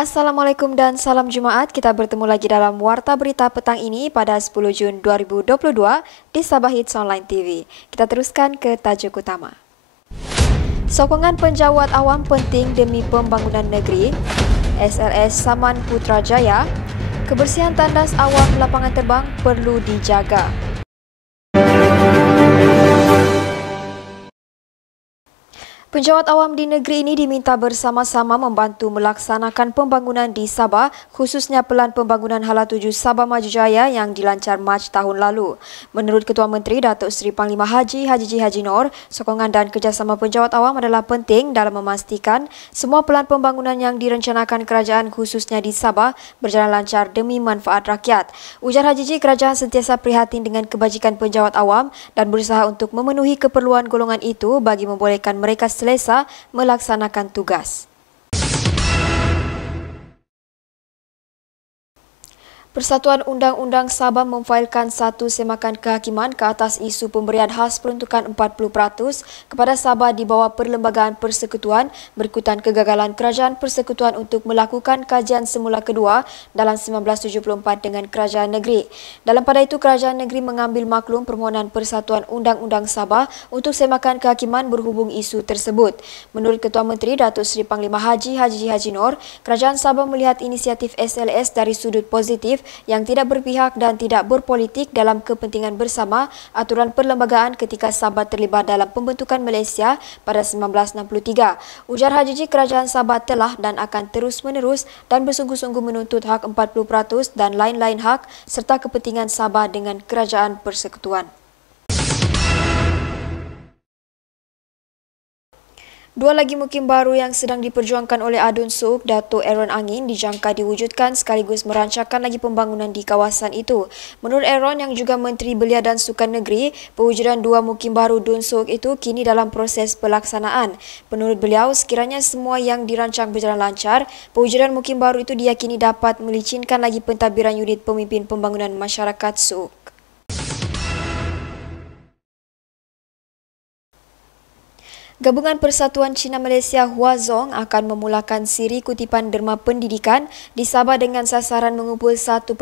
Assalamualaikum dan salam Jumaat. Kita bertemu lagi dalam Warta Berita petang ini pada 10 Jun 2022 di Sabah Hits Online TV. Kita teruskan ke tajuk utama. Sokongan penjawat awam penting demi pembangunan negeri. SLS Saman Putrajaya. Kebersihan tandas awam lapangan terbang perlu dijaga. Penjawat awam di negeri ini diminta bersama-sama membantu melaksanakan pembangunan di Sabah, khususnya pelan pembangunan Hala 7 Sabah Maju Jaya yang dilancar Mac tahun lalu. Menurut Ketua Menteri Datuk Seri Panglima Haji Haji Noor, sokongan dan kerjasama penjawat awam adalah penting dalam memastikan semua pelan pembangunan yang direncanakan kerajaan khususnya di Sabah berjalan lancar demi manfaat rakyat. Ujar Haji, kerajaan sentiasa prihatin dengan kebajikan penjawat awam dan berusaha untuk memenuhi keperluan golongan itu bagi membolehkan mereka selesa melaksanakan tugas. Persatuan Undang-Undang Sabah memfailkan satu semakan kehakiman ke atas isu pemberian khas peruntukan 40% kepada Sabah di bawah Perlembagaan Persekutuan berikutan kegagalan Kerajaan Persekutuan untuk melakukan kajian semula kedua dalam 1974 dengan Kerajaan Negeri. Dalam pada itu, Kerajaan Negeri mengambil maklum permohonan Persatuan Undang-Undang Sabah untuk semakan kehakiman berhubung isu tersebut. Menurut Ketua Menteri Datuk Seri Panglima Haji Noor, Kerajaan Sabah melihat inisiatif SLS dari sudut positif yang tidak berpihak dan tidak berpolitik dalam kepentingan bersama aturan perlembagaan ketika Sabah terlibat dalam pembentukan Malaysia pada 1963. Ujar Haji, kerajaan Sabah telah dan akan terus-menerus dan bersungguh-sungguh menuntut hak 40% dan lain-lain hak serta kepentingan Sabah dengan Kerajaan Persekutuan. Dua lagi mukim baru yang sedang diperjuangkan oleh Adun Suuk, Dato' Aaron Angin dijangka diwujudkan sekaligus merancangkan lagi pembangunan di kawasan itu. Menurut Aaron yang juga Menteri Belia dan Sukan Negeri, pewujudan dua mukim baru Dun Suuk itu kini dalam proses pelaksanaan. Menurut beliau, sekiranya semua yang dirancang berjalan lancar, pewujudan mukim baru itu diyakini dapat melicinkan lagi pentadbiran unit pemimpin pembangunan masyarakat Suuk. Gabungan Persatuan Cina Malaysia Huazong akan memulakan siri kutipan derma pendidikan di Sabah dengan sasaran mengumpul 1.5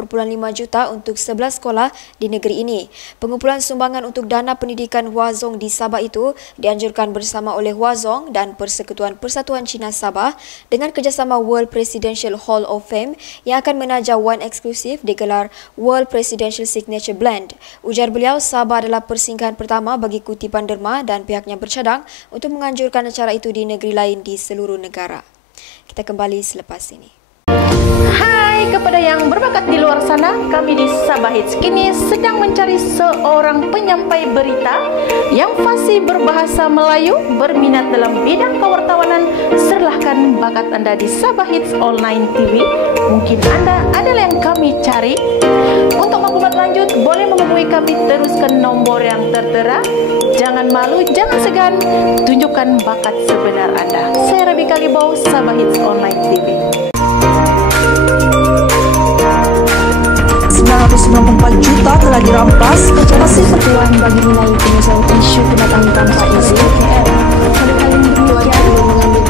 juta untuk 11 sekolah di negeri ini. Pengumpulan sumbangan untuk dana pendidikan Huazong di Sabah itu dianjurkan bersama oleh Huazong dan Persekutuan Persatuan Cina Sabah dengan kerjasama World Presidential Hall of Fame yang akan menaja wan eksklusif digelar World Presidential Signature Blend. Ujar beliau, Sabah adalah persinggahan pertama bagi kutipan derma dan pihaknya bercadang untuk menganjurkan acara itu di negeri lain di seluruh negara. Kita kembali selepas ini. Hai kepada yang berbakat di luar sana, kami di Sabah Hits kini sedang mencari seorang penyampai berita yang fasih berbahasa Melayu, berminat dalam bidang kewartawanan. Serahkan bakat anda di Sabah Hits Online TV. Mungkin anda adalah yang kami cari. Untuk maklumat lanjut, boleh menghubungi kami terus ke nombor yang tertera. Jangan malu, jangan segan, tunjukkan bakat sebenar anda. Saya Rabi Kalibau, Sabah Hits Online TV. 994 juta telah dirampas Masih berpeluang bagi mengenai penyelesaian isu pendatang tanpa izin KL. Pada kali ini demikian mengambil.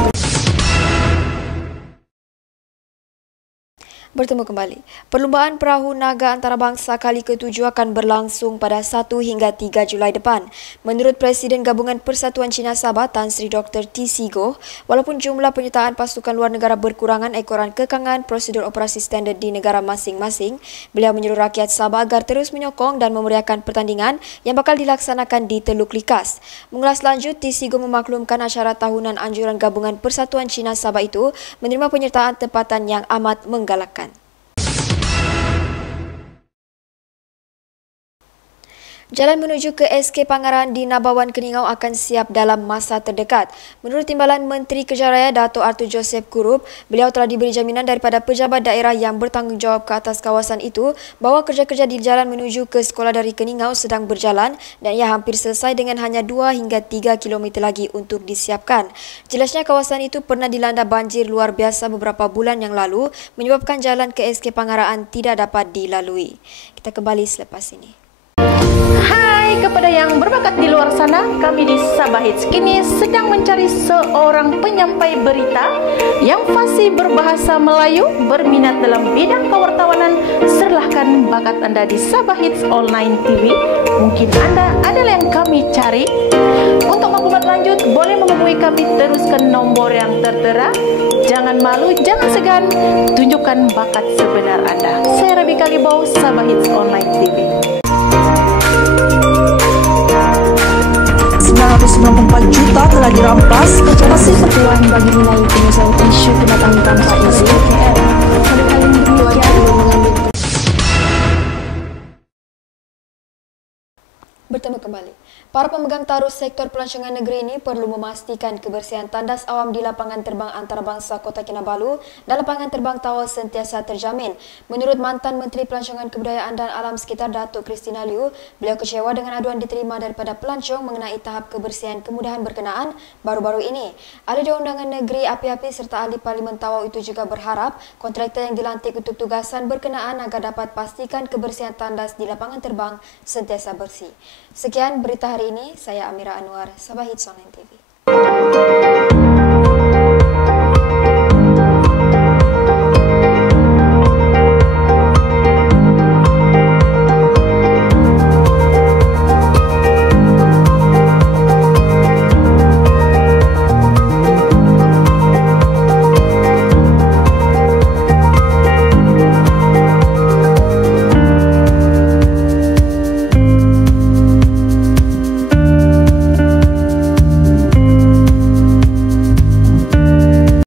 Bertemu kembali. Perlumbaan perahu naga antarabangsa kali ke-7 akan berlangsung pada 1 hingga 3 Julai depan. Menurut Presiden Gabungan Persatuan Cina Sabah Tan Sri Dr. T.C. Goh, walaupun jumlah penyertaan pasukan luar negara berkurangan ekoran kekangan prosedur operasi standard di negara masing-masing, beliau menyuruh rakyat Sabah agar terus menyokong dan memeriahkan pertandingan yang bakal dilaksanakan di Teluk Likas. Mengulas lanjut, T.C. Goh memaklumkan acara tahunan anjuran Gabungan Persatuan Cina Sabah itu menerima penyertaan tempatan yang amat menggalakkan. Jalan menuju ke SK Pangaran di Nabawan Keningau akan siap dalam masa terdekat. Menurut Timbalan Menteri Kerja Raya Dato' Arthur Joseph Kurup, beliau telah diberi jaminan daripada pejabat daerah yang bertanggungjawab ke atas kawasan itu bahawa kerja-kerja di jalan menuju ke sekolah dari Keningau sedang berjalan dan ia hampir selesai dengan hanya 2 hingga 3 km lagi untuk disiapkan. Jelasnya kawasan itu pernah dilanda banjir luar biasa beberapa bulan yang lalu menyebabkan jalan ke SK Pangaraan tidak dapat dilalui. Kita kembali selepas ini. Hai Hai kepada yang berbakat di luar sana, kami di Sabah Hits kini sedang mencari seorang penyampai berita yang fasih berbahasa Melayu, berminat dalam bidang kewartawanan. Serahkan bakat Anda di Sabah Hits Online TV. Mungkin Anda adalah yang kami cari. Untuk maklumat lanjut, boleh menghubungi kami terus ke nomor yang tertera. Jangan malu, jangan segan, tunjukkan bakat sebenar Anda. Saya Rabi Kalibau, Sabah Hits Online TV. 994 juta telah dirampas atasi keperluan bagi nilai penyelesaian isu pendatang tanpa izin KL. Pada kali ini demikian mengambil. Bertemu kembali. Para pemegang taruh sektor pelancongan negeri ini perlu memastikan kebersihan tandas awam di lapangan terbang antarabangsa Kota Kinabalu dan lapangan terbang Tawau sentiasa terjamin. Menurut mantan Menteri Pelancongan Kebudayaan dan Alam Sekitar Datuk Christina Liu, beliau kecewa dengan aduan diterima daripada pelancong mengenai tahap kebersihan kemudahan berkenaan baru-baru ini. Ahli Undangan Negeri Api-Api serta ahli Parlimen Tawau itu juga berharap kontraktor yang dilantik untuk tugasan berkenaan agar dapat pastikan kebersihan tandas di lapangan terbang sentiasa bersih. Sekian berita hari ini, saya Amira Anwar, Sabah Hits Online TV.